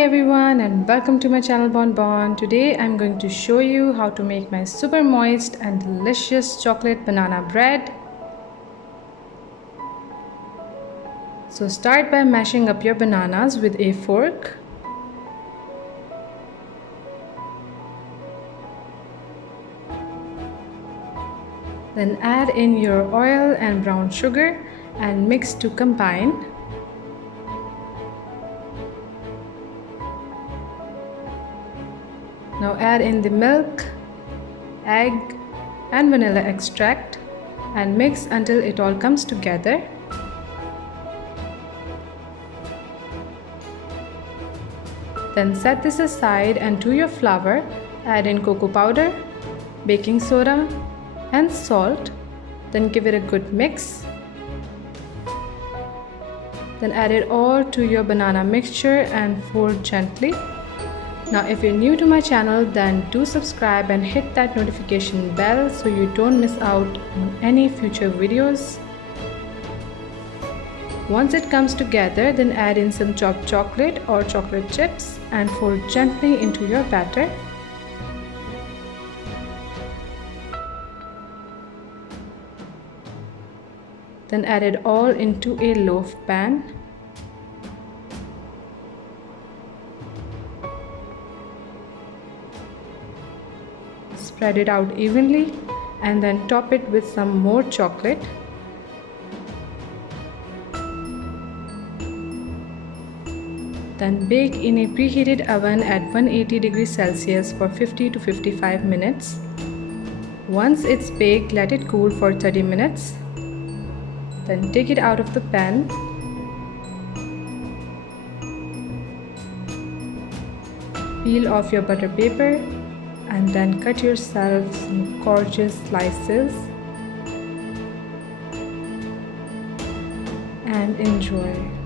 Hi everyone and welcome to my channel Bon. Today I'm going to show you how to make my super moist and delicious chocolate banana bread. So start by mashing up your bananas with a fork. Then add in your oil and brown sugar and mix to combine. Now add in the milk, egg and vanilla extract and mix until it all comes together. Then set this aside and to your flour add in cocoa powder, baking soda and salt. Then give it a good mix. Then add it all to your banana mixture and fold gently. Now if you're new to my channel, then do subscribe and hit that notification bell so you don't miss out on any future videos. Once it comes together, then add in some chopped chocolate or chocolate chips and fold gently into your batter. Then add it all into a loaf pan. Spread it out evenly and then top it with some more chocolate. Then bake in a preheated oven at 180 degrees Celsius for 50 to 55 minutes. Once it's baked, let it cool for 30 minutes. Then take it out of the pan. Peel off your butter paper and then cut yourself some gorgeous slices and enjoy.